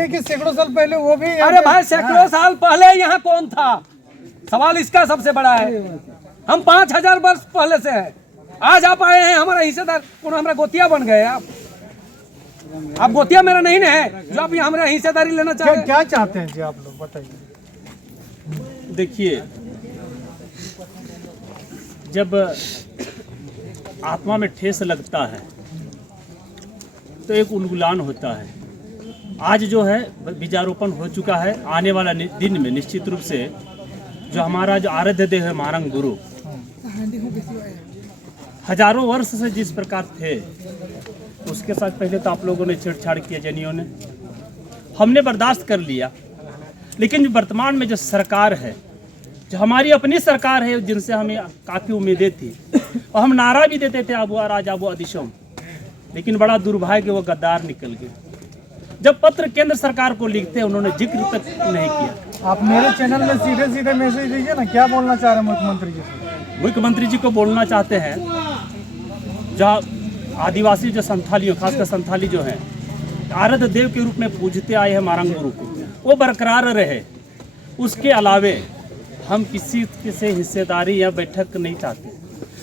है कि सैकड़ों साल पहले वो भी, अरे भाई सैकड़ों साल पहले यहाँ कौन था, सवाल इसका सबसे बड़ा है। हम 5000 वर्ष पहले से हैं, आज आप आए हैं हमारा हिस्सेदार, कौन हमारा गोतिया बन गए आप गोतिया मेरा नहीं है जो आप हमारा हिस्सेदारी लेना चाहते हैं। क्या चाहते हैं जी आप लोग बताइए। देखिए, जब आत्मा में ठेस लगता है तो एक उलगुलान होता है। आज जो है बीजारोपण हो चुका है, आने वाला दिन में निश्चित रूप से जो हमारा जो आराध्य देव है मारंग गुरु, हजारों वर्ष से जिस प्रकार थे उसके साथ पहले तो आप लोगों ने छेड़छाड़ किया, जैनियों ने, हमने बर्दाश्त कर लिया। लेकिन वर्तमान में जो सरकार है, जो हमारी अपनी सरकार है, जिनसे हमें काफ़ी उम्मीदें थी और हम नारा भी देते थे अब राजा वो अधिशम, लेकिन बड़ा दुर्भाग्य वो गद्दार निकल गए। जब पत्र केंद्र सरकार को लिखते उन्होंने जिक्र तक नहीं किया। आप मेरे चैनल में सीधे सीधे मैसेज दीजिए ना, क्या बोलना चाह रहे हैं मुख्यमंत्री जी से? मुख्यमंत्री जी को बोलना चाहते हैं, जहाँ आदिवासी जो संथालियों, खासकर संथाली जो हैं, आराध्य देव के रूप में पूजते आए हैं मारंग गुरु को, वो बरकरार रहे। उसके अलावे हम किसी से हिस्सेदारी या बैठक नहीं चाहते।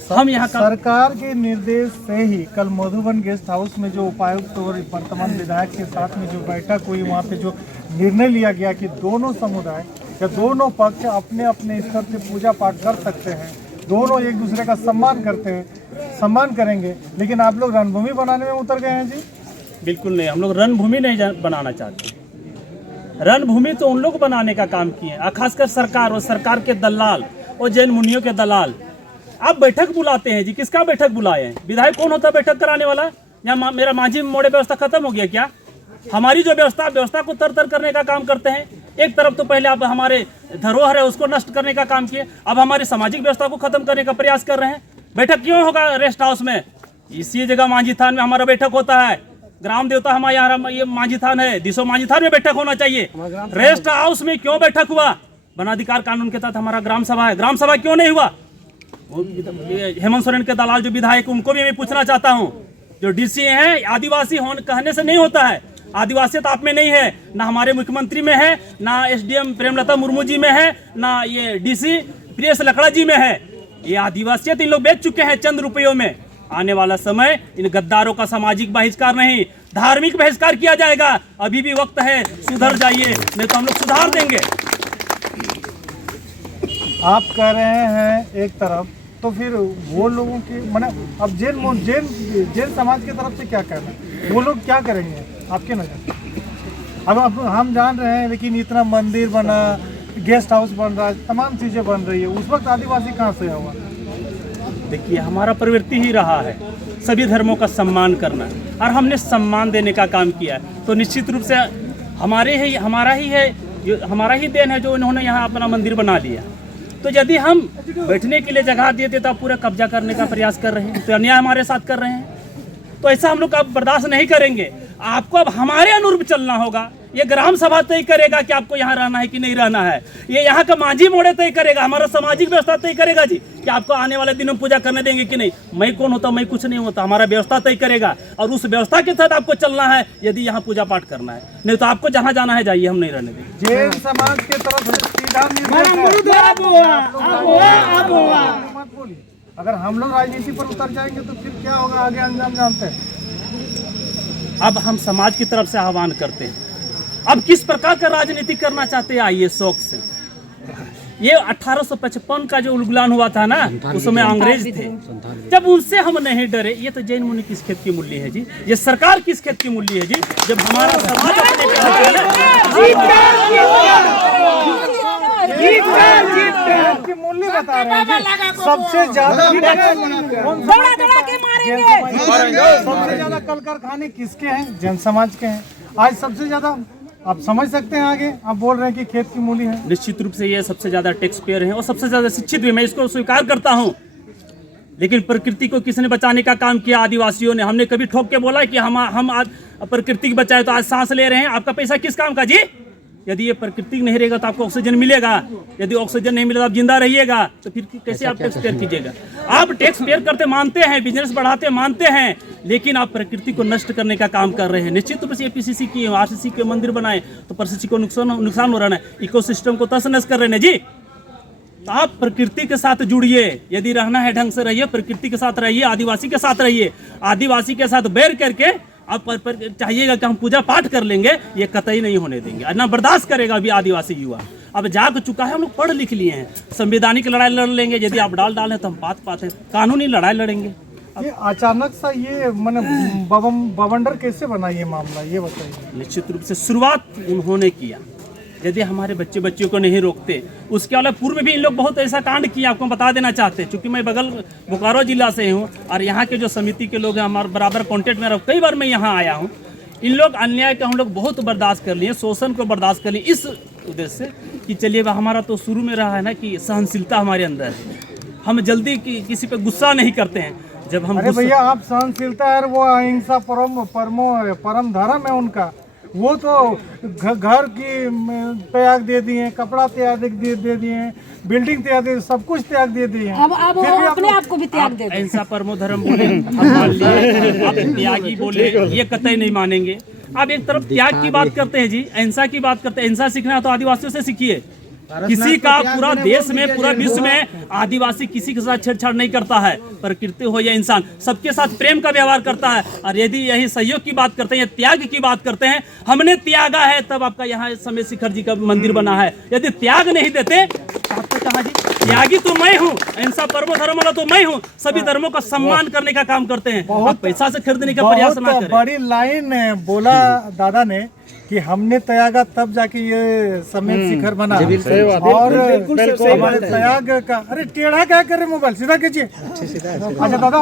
हम यहाँ सरकार के निर्देश से ही कल मधुबन गेस्ट हाउस में जो उपायुक्त और वर्तमान विधायक के साथ में जो बैठक हुई, वहाँ पे जो निर्णय लिया गया कि दोनों समुदाय या दोनों पक्ष अपने अपने स्तर से पूजा पाठ कर सकते हैं, दोनों एक दूसरे का सम्मान करते हैं, सम्मान करेंगे। लेकिन आप लोग रणभूमि बनाने में उतर गए हैं जी। बिल्कुल नहीं, हम लोग रणभूमि नहीं बनाना चाहते। रणभूमि तो उन लोग बनाने का काम किए हैं, खासकर सरकार और सरकार के दलाल और जैन मुनियों के दलाल। आप बैठक बुलाते हैं जी, किसका बैठक बुलाए हैं? विधायक कौन होता है बैठक कराने वाला? या मेरा मांझी मोड़े व्यवस्था खत्म हो गया क्या? हमारी जो व्यवस्था को तर करने का काम करते हैं। एक तरफ तो पहले आप हमारे धरोहर है उसको नष्ट करने का काम किए, अब हमारी सामाजिक व्यवस्था को खत्म करने का प्रयास कर रहे हैं। बैठक क्यों होगा रेस्ट हाउस में? इसी जगह मांझी थान में हमारा बैठक होता है। ग्राम देवता हमारे यहाँ ये मांझी थान है, दिसो मांझी थान में बैठक होना चाहिए। रेस्ट हाउस में क्यों बैठक हुआ? वनाधिकार कानून के तहत हमारा ग्राम सभा है, ग्राम सभा क्यों नहीं हुआ? हेमंत सोरेन के दलाल जो विधायक, उनको भी मैं पूछना चाहता हूँ। जो डीसी हैं, आदिवासी होने कहने से नहीं होता है। आदिवासियत आप में नहीं है, ना हमारे मुख्यमंत्री में है, ना एसडीएम प्रेमलता मुर्मू जी में है, ना ये डीसी प्रियेश लकड़ा जी में है। ये आदिवासियत इन लोग बेच चुके हैं चंद रुपयों में। आने वाला समय इन गद्दारों का सामाजिक बहिष्कार नहीं, धार्मिक बहिष्कार किया जाएगा। अभी भी वक्त है, सुधर जाइए, नहीं तो हम लोग सुधार देंगे। आप कह रहे हैं एक तरफ, तो फिर वो लोगों की माने अब जैन समाज की तरफ से क्या कहना है? वो लोग क्या करेंगे आपके नजर? अब हम जान रहे हैं, लेकिन इतना मंदिर बना, गेस्ट हाउस बन रहा है, तमाम चीजें बन रही है, उस वक्त आदिवासी कहाँ से हुआ? देखिए, हमारा प्रवृत्ति ही रहा है सभी धर्मों का सम्मान करना, और हमने सम्मान देने का काम किया है। तो निश्चित रूप से हमारा ही देन है जो इन्होंने यहाँ अपना मंदिर बना लिया। तो यदि हम बैठने के लिए जगह देते तो आप पूरा कब्जा करने का प्रयास कर रहे हैं, तो अन्याय हमारे साथ कर रहे हैं। तो ऐसा हम लोग अब बर्दाश्त नहीं करेंगे। आपको अब हमारे अनुरूप चलना होगा। ये ग्राम सभा तय करेगा कि आपको यहाँ रहना है कि नहीं रहना है। ये यहाँ का मांझी मोड़े तय करेगा, हमारा सामाजिक व्यवस्था तय करेगा जी कि आपको आने वाले दिनों में पूजा करने देंगे कि नहीं। मैं कौन होता, मैं कुछ नहीं होता, हमारा व्यवस्था तय करेगा और उस व्यवस्था के तहत आपको चलना है यदि यहाँ पूजा पाठ करना है। नहीं तो आपको जहाँ जाना है जाइए, हम नहीं रहने देंगे। जैन समाज के तरफ से सीधा निर्देश है। अगर हम लोग राजनीति पर उतर जाएंगे तो फिर क्या होगा आगे अंजाम जानते हैं। अब हम समाज की तरफ से आह्वान करते हैं, अब किस प्रकार का राजनीति करना चाहते हैं, आइए शौक से। ये 1855 का जो उलगुलान हुआ था ना, उस समय अंग्रेज थे, जब उनसे हम नहीं डरे। ये तो जैन मुनि किस खेत की मूल्य है जी? ये सरकार किस खेत की मूल्य है जी? जब हमारा समाज अपने मूल्य बता रहे हैं। सबसे ज्यादा कल कारखाने किसके हैं? जैन समाज के हैं। आज सबसे ज्यादा आप समझ सकते हैं, आगे आप बोल रहे हैं कि खेत की मूल्य है। निश्चित रूप से ये सबसे ज्यादा टैक्स पेयर हैं और सबसे ज्यादा शिक्षित भी, मैं इसको स्वीकार करता हूँ। लेकिन प्रकृति को किसने बचाने का काम किया? आदिवासियों ने। हमने कभी ठोक के बोला कि हम आज प्रकृति की बचाए तो आज सांस ले रहे हैं? आपका पैसा किस काम का जी? यदि ये प्रकृति नहीं रहेगा तो आपको ऑक्सीजन मिलेगा, यदि ऑक्सीजन नहीं मिलेगा आप जिंदा रहिएगा, तो फिर कैसे आप टैक्स पेयर कीजिएगा? आप टैक्स पेयर करते मानते हैं, बिजनेस बढ़ाते मानते हैं, लेकिन आप प्रकृति को नष्ट करने का काम कर रहे हैं। निश्चित रूप से एपीसीसी की आरसीसी के मंदिर बनाए तो प्रकृति को नुकसान हो रहा है, इकोसिस्टम को तहस नहस कर रहे हैं जी। तो आप प्रकृति के साथ जुड़िए, यदि रहना है ढंग से रहिए, प्रकृति के साथ रहिए, आदिवासी के साथ रहिए। आदिवासी के साथ बैर करके आप चाहिएगा कि हम पूजा पाठ कर लेंगे, ये कतई नहीं होने देंगे, ना बर्दाश्त करेगा अभी आदिवासी युवा। अब जाग चुका है, हम लोग पढ़ लिख लिए हैं, संवैधानिक लड़ाई लड़ लेंगे, यदि आप डाल हैं तो हम बात है, कानूनी लड़ाई लड़ेंगे। ये अचानक सा ये मैंने बवंडर कैसे बना ये मामला, ये बताइए। निश्चित रूप से शुरुआत उन्होंने किया, यदि हमारे बच्चों को नहीं रोकते। उसके अलावा पूर्व भी इन लोग बहुत ऐसा कांड किया, आपको बता देना चाहते हैं, क्योंकि मैं बगल बोकारो जिला से हूँ और यहाँ के जो समिति के लोग हैं हमारे बराबर कॉन्टेक्ट में, कई बार मैं यहाँ आया हूँ। इन लोग अन्याय का हम लोग बहुत बर्दाश्त कर लिए, शोषण को बर्दाश्त कर लिए, इस उद्देश्य से कि चलिए हमारा तो शुरू में रहा है ना कि सहनशीलता हमारे अंदर है, हम जल्दी किसी पे गुस्सा नहीं करते हैं। जब हम अरे भैया आप सहनशीलता है, वो अहिंसा परम धर्म है उनका, वो तो घर की त्याग दे दिए, कपड़ा त्याग दे दिए, बिल्डिंग त्याग दे, सब कुछ त्याग दे दिए। अब वो अपने आप को भी त्याग दे। अहिंसा परमो धर्म बोले, हम मान लिए, आप त्यागी बोले, ये कतई नहीं मानेंगे। आप एक तरफ त्याग की बात करते हैं जी, अहिंसा की बात करते हैं। अहिंसा सीखना है तो आदिवासियों से सीखिए। किसी का पूरा देश में, पूरा विश्व में आदिवासी किसी के साथ छेड़छाड़ नहीं करता है, प्रकृति हो या इंसान, सबके साथ प्रेम का व्यवहार करता है। और यदि यही सहयोग की बात करते हैं, त्याग की बात करते हैं, हमने त्यागा है तब आपका यहाँ समय शिखर जी का मंदिर बना है। यदि त्याग नहीं देते आपको कहा जी, त्यागी तो मैं हूँ, अहिंसा परमो धर्म वाला तो मैं हूँ, सभी धर्मों का सम्मान करने का काम करते हैं। आप पैसा से खरीदने का प्रयास ना करें। बड़ी लाइन बोला दादा ने कि हमने त्यागा तब जाके ये समेत शिखर बना। और हमारे त्याग का, अरे टेढ़ा क्या कर रहे मोबाइल, सीधा कीजिए। अच्छा दादा,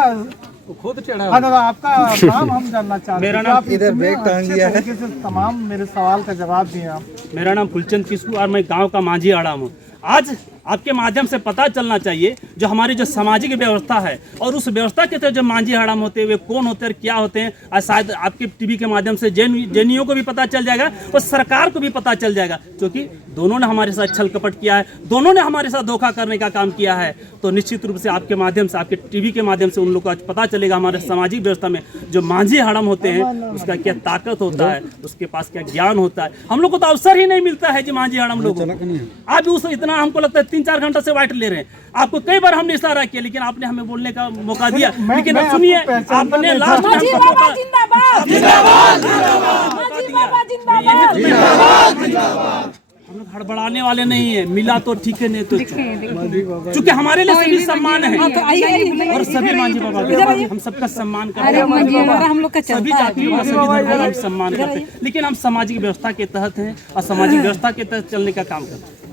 खुद टेढ़ा। हाँ दादा, आपका नाम हम जानना चाहते हैं। मेरा नाम आप इधर बैग टांग दिया है, तमाम मेरे सवाल का जवाब दिए आप। मेरा नाम फुलचंद किस्कू और मैं गांव का माझी आड़ाम हूँ। आज आपके माध्यम से पता चलना चाहिए जो हमारी जो सामाजिक व्यवस्था है और उस व्यवस्था के तहत जो मांझी हड़ाम होते हैं वे कौन होते हैं, क्या होते हैं। और शायद आपके टीवी के माध्यम से जैनियों को भी पता चल जाएगा और सरकार को भी पता चल जाएगा, क्योंकि दोनों ने हमारे साथ छल कपट किया है, दोनों ने हमारे साथ धोखा करने का काम किया है। तो निश्चित रूप से आपके माध्यम से, आपके टीवी के माध्यम से उन लोग को आज पता चलेगा हमारे सामाजिक व्यवस्था में जो मांझी हड़ाम होते हैं उसका क्या ताकत होता है, उसके पास क्या ज्ञान होता है। हम लोग को तो अवसर ही नहीं मिलता है जी मांझी हड़ाम लोगों को। आप उस इतना हमको लगता है 3-4 घंटा से वाइट ले रहे हैं। आपको कई बार हमने इशारा किया लेकिन आपने हमें बोलने का मौका दिया, लेकिन अब सुनिए, आपने लास्ट में हम लोग हड़बड़ाने वाले नहीं है, मिला तो ठीक है, नहीं तो चूंकि हमारे लिए सभी सम्मान है और सभी मांझी बाबा हम सबका सम्मान करते हैं, सभी जातियों का, सभी धर्मों का हम सम्मान करते हैं, लेकिन हम सामाजिक व्यवस्था के तहत हैं और सामाजिक व्यवस्था के तहत चलने का काम करते हैं।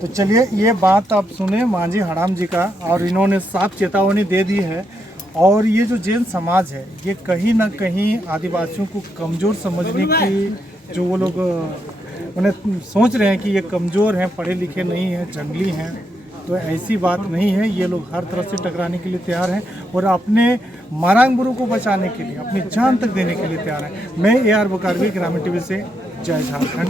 तो चलिए ये बात आप सुने मांझी हड़ाम जी का, और इन्होंने साफ चेतावनी दे दी है। और ये जो जैन समाज है ये कहीं ना कहीं आदिवासियों को कमज़ोर समझने की, जो वो लोग उन्हें सोच रहे हैं कि ये कमज़ोर हैं, पढ़े लिखे नहीं हैं, जंगली हैं, तो ऐसी बात नहीं है। ये लोग हर तरफ से टकराने के लिए तैयार हैं और अपने मारांग बुरु को बचाने के लिए, अपनी जान तक देने के लिए तैयार हैं। मैं AR बोकारवी, ग्रामीण टीवी से, जय झारखंड।